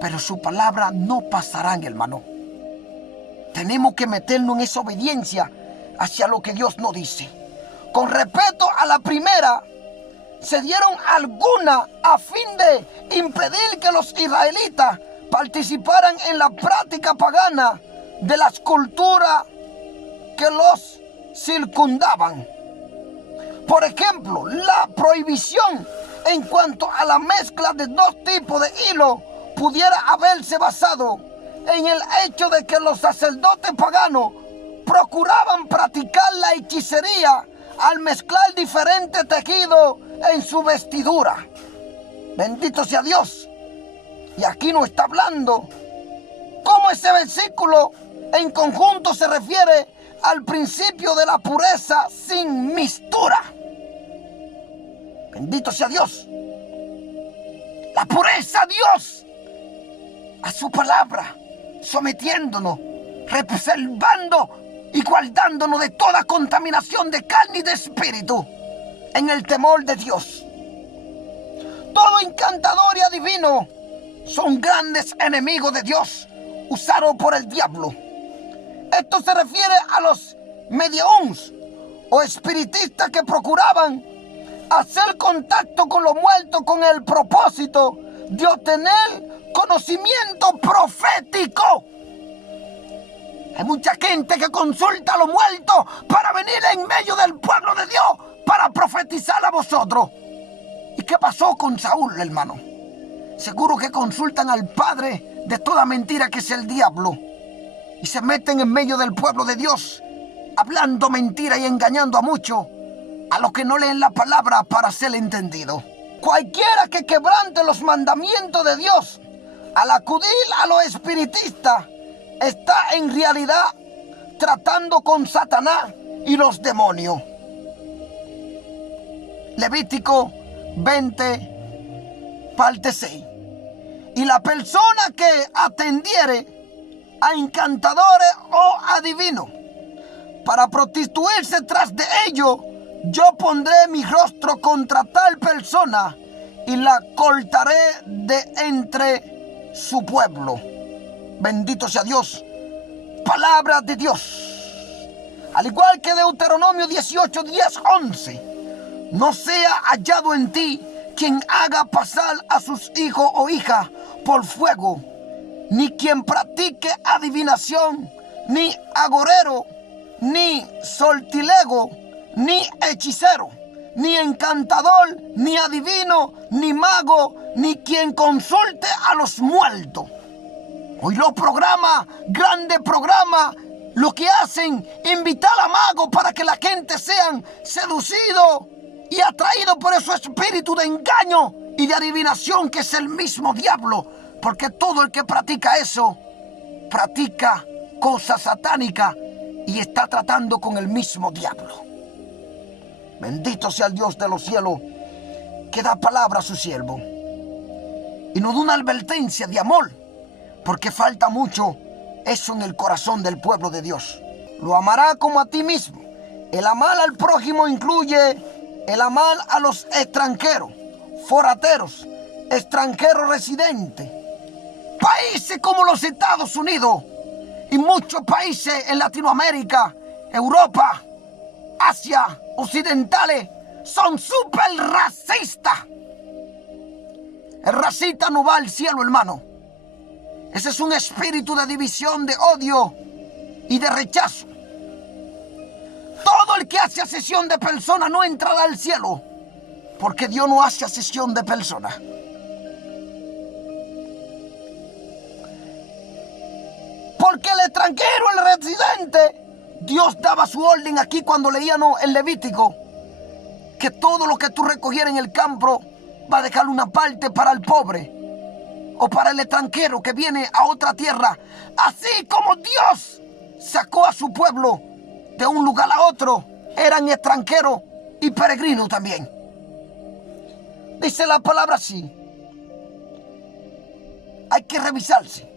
pero su palabra no pasarán, hermano. Tenemos que meternos en esa obediencia hacia lo que Dios nos dice. Con respecto a la primera, se dieron algunas a fin de impedir que los israelitas participaran en la práctica pagana de las culturas que los circundaban. Por ejemplo, la prohibición en cuanto a la mezcla de dos tipos de hilo pudiera haberse basado en el hecho de que los sacerdotes paganos procuraban practicar la hechicería al mezclar diferentes tejidos en su vestidura. Bendito sea Dios. Y aquí nos está hablando cómo ese versículo en conjunto se refiere al principio de la pureza sin mistura. Bendito sea Dios. La pureza a Dios, a su palabra, sometiéndonos, reservando y guardándonos de toda contaminación de carne y de espíritu, en el temor de Dios. Todo encantador y adivino son grandes enemigos de Dios, usados por el diablo. Esto se refiere a los mediums o espiritistas que procuraban hacer contacto con los muertos con el propósito de obtener conocimiento profético. Hay mucha gente que consulta a los muertos para venir en medio del pueblo de Dios para profetizar a vosotros. ¿Y qué pasó con Saúl, hermano? Seguro que consultan al padre de toda mentira, que es el diablo, y se meten en medio del pueblo de Dios, hablando mentira y engañando a muchos, a los que no leen la palabra para ser entendido. Cualquiera que quebrante los mandamientos de Dios al acudir a los espiritistas está en realidad tratando con Satanás y los demonios. Levítico 20, parte 6. Y la persona que atendiere a encantadores o adivinos para prostituirse tras de ellos, yo pondré mi rostro contra tal persona y la cortaré de entre su pueblo. Bendito sea Dios. Palabra de Dios. Al igual que Deuteronomio 18, 10, 11. No sea hallado en ti quien haga pasar a sus hijos o hijas por fuego, ni quien practique adivinación, ni agorero, ni sortilego, ni hechicero, ni encantador, ni adivino, ni mago, ni quien consulte a los muertos. Hoy los programas, grandes programas, lo que hacen, invitar a magos para que la gente sean seducidos y atraídos por ese espíritu de engaño y de adivinación, que es el mismo diablo. Porque todo el que practica eso, practica cosas satánicas y está tratando con el mismo diablo. Bendito sea el Dios de los cielos, que da palabra a su siervo y nos da una advertencia de amor, porque falta mucho eso en el corazón del pueblo de Dios. Lo amará como a ti mismo. El amar al prójimo incluye el amar a los extranjeros, forateros, extranjeros residentes. Países como los Estados Unidos y muchos países en Latinoamérica, Europa, Asia, occidentales, son súper racistas. El racista no va al cielo, hermano. Ese es un espíritu de división, de odio y de rechazo. Todo el que hace asesión de personas no entrará al cielo, porque Dios no hace asesión de personas. Porque el extranjero, el residente, Dios daba su orden aquí cuando leíamos el Levítico, que todo lo que tú recogieras en el campo va a dejar una parte para el pobre o para el extranjero que viene a otra tierra. Así como Dios sacó a su pueblo de un lugar a otro, eran extranjeros y peregrinos también. Dice la palabra así. Hay que revisarse.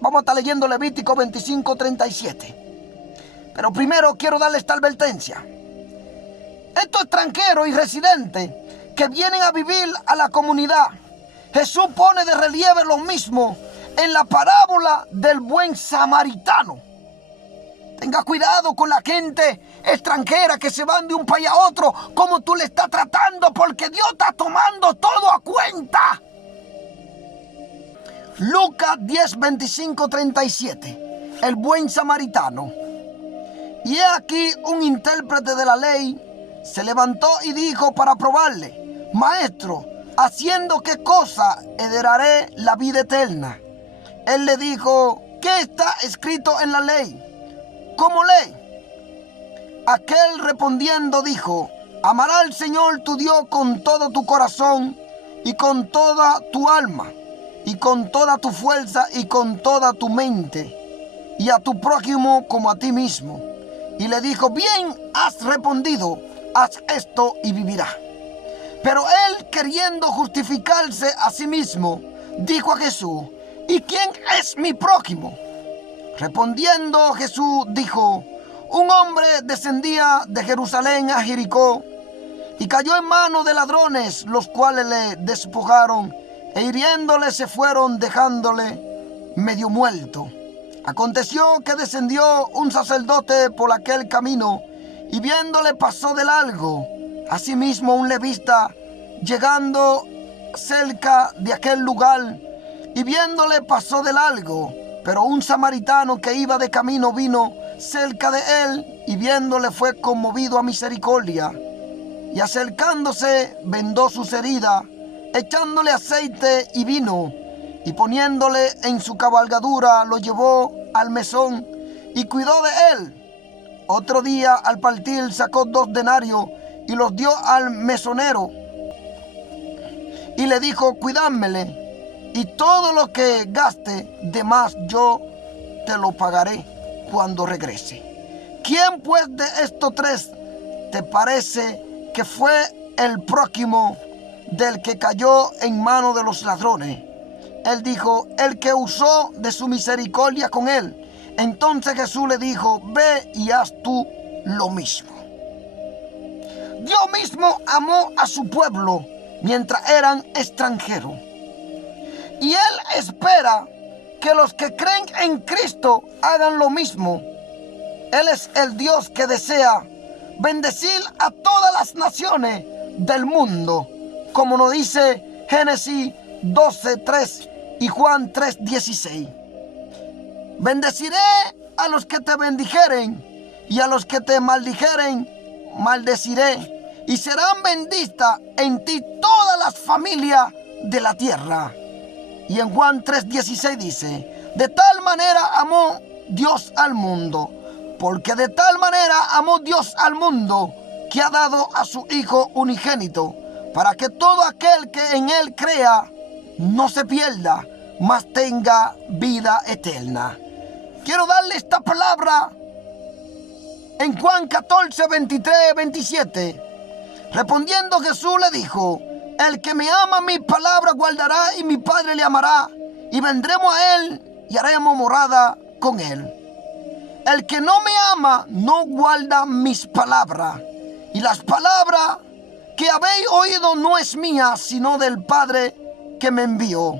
Vamos a estar leyendo Levítico 25, 37. Pero primero quiero darle esta advertencia. Estos extranjeros y residentes que vienen a vivir a la comunidad, Jesús pone de relieve lo mismo en la parábola del buen samaritano. Tenga cuidado con la gente extranjera que se van de un país a otro, como tú le estás tratando, porque Dios está tomando todo a cuenta. Lucas 10, 25, 37. El buen samaritano. Y he aquí un intérprete de la ley se levantó y dijo para probarle: Maestro, ¿haciendo qué cosa heredaré la vida eterna? Él le dijo: ¿qué está escrito en la ley? ¿Cómo lee? Aquel respondiendo dijo: amarás al Señor tu Dios con todo tu corazón y con toda tu alma y con toda tu fuerza y con toda tu mente, y a tu prójimo como a ti mismo. Y le dijo: bien has respondido, haz esto y vivirás. Pero él, queriendo justificarse a sí mismo, dijo a Jesús: ¿y quién es mi prójimo? Respondiendo Jesús dijo: un hombre descendía de Jerusalén a Jericó y cayó en manos de ladrones, los cuales le despojaron e hiriéndole se fueron, dejándole medio muerto. Aconteció que descendió un sacerdote por aquel camino y viéndole pasó de largo. Asimismo un levita, llegando cerca de aquel lugar y viéndole pasó de largo. Pero un samaritano que iba de camino vino cerca de él y viéndole fue conmovido a misericordia. Y acercándose vendó sus heridas, echándole aceite y vino, y poniéndole en su cabalgadura lo llevó al mesón y cuidó de él. Otro día al partir sacó 2 denarios y los dio al mesonero y le dijo: cuídamele, y todo lo que gaste de más yo te lo pagaré cuando regrese. ¿Quién pues de estos 3 te parece que fue el prójimo del que cayó en manos de los ladrones? Él dijo: el que usó de su misericordia con él. Entonces Jesús le dijo: ve y haz tú lo mismo. Dios mismo amó a su pueblo mientras eran extranjeros. Y Él espera que los que creen en Cristo hagan lo mismo. Él es el Dios que desea bendecir a todas las naciones del mundo, como nos dice Génesis 12:3 y Juan 3:16. Bendeciré a los que te bendijeren, y a los que te maldijeren maldeciré, y serán benditas en ti todas las familias de la tierra. Y en Juan 3:16 dice: de tal manera amó Dios al mundo, porque de tal manera amó Dios al mundo, que ha dado a su Hijo unigénito, para que todo aquel que en él crea no se pierda, mas tenga vida eterna. Quiero darle esta palabra en Juan 14, 23, 27. Respondiendo Jesús le dijo: el que me ama mi palabra guardará, y mi Padre le amará, y vendremos a él y haremos morada con él. El que no me ama no guarda mis palabras, y las palabras que habéis oído no es mía, sino del Padre que me envió.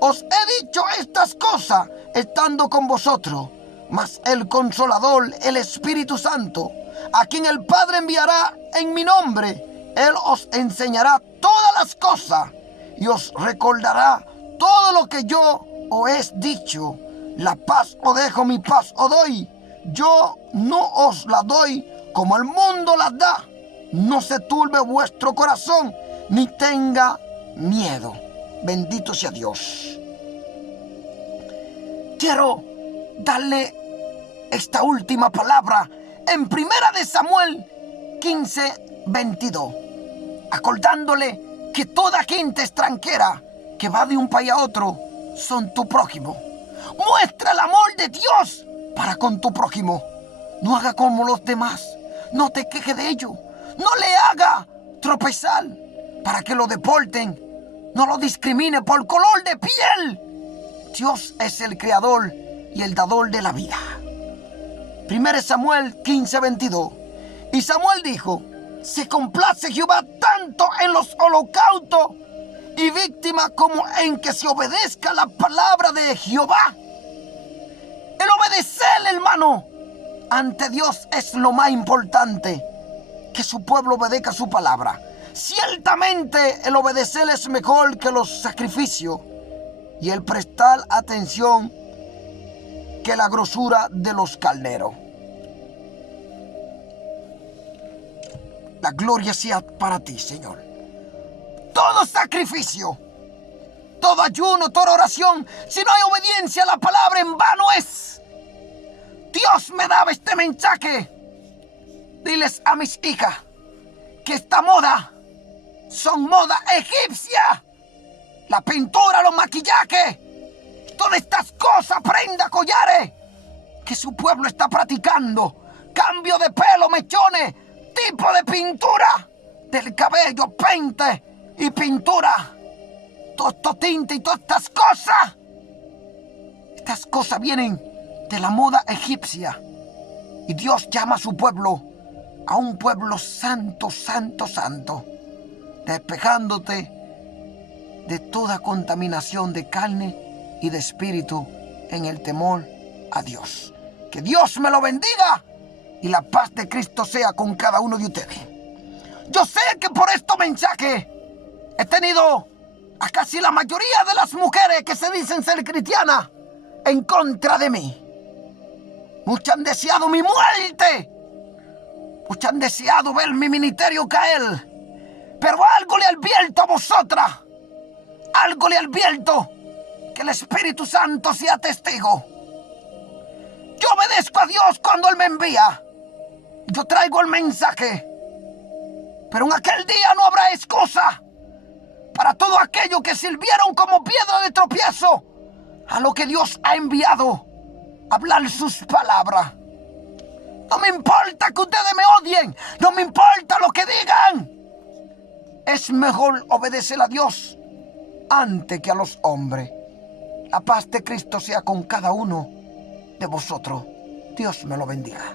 Os he dicho estas cosas estando con vosotros, mas el Consolador, el Espíritu Santo, a quien el Padre enviará en mi nombre, Él os enseñará todas las cosas y os recordará todo lo que yo os he dicho. La paz os dejo, mi paz os doy. Yo no os la doy como el mundo la da. No se turbe vuestro corazón, ni tenga miedo. Bendito sea Dios. Quiero darle esta última palabra en 1 Samuel 15:22, acordándole que toda gente extranjera que va de un país a otro son tu prójimo. Muestra el amor de Dios para con tu prójimo. No haga como los demás. No te quejes de ellos. No le haga tropezar para que lo deporten. No lo discrimine por color de piel. Dios es el creador y el dador de la vida. 1 Samuel 15:22. Y Samuel dijo: se complace Jehová tanto en los holocaustos y víctimas como en que se obedezca la palabra de Jehová. El obedecer, hermano, ante Dios es lo más importante, que su pueblo obedezca su palabra. Ciertamente el obedecer es mejor que los sacrificios y el prestar atención que la grosura de los carneros. La gloria sea para ti, Señor. Todo sacrificio, todo ayuno, toda oración, si no hay obediencia a la palabra, en vano es. Dios me daba este mensaje. Diles a mis hijas que esta moda son moda egipcia. La pintura, los maquillajes, todas estas cosas, prendas, collares, que su pueblo está practicando. Cambio de pelo, mechones, tipo de pintura del cabello, pente y pintura. Todo esto tinte y todas estas cosas. Estas cosas vienen de la moda egipcia. Y Dios llama a su pueblo a un pueblo santo, santo, santo, despejándote de toda contaminación de carne y de espíritu en el temor a Dios. Que Dios me lo bendiga y la paz de Cristo sea con cada uno de ustedes. Yo sé que por este mensaje he tenido a casi la mayoría de las mujeres que se dicen ser cristianas en contra de mí. Muchos han deseado mi muerte. Muchos han deseado ver mi ministerio caer. Pero algo le advierto a vosotras. Algo le advierto. Que el Espíritu Santo sea testigo. Yo obedezco a Dios cuando Él me envía. Yo traigo el mensaje. Pero en aquel día no habrá excusa para todo aquello que sirvieron como piedra de tropiezo a lo que Dios ha enviado. Hablar sus palabras. No me importa que ustedes me odien. No me importa lo que digan. Es mejor obedecer a Dios antes que a los hombres. La paz de Cristo sea con cada uno de vosotros. Dios me lo bendiga.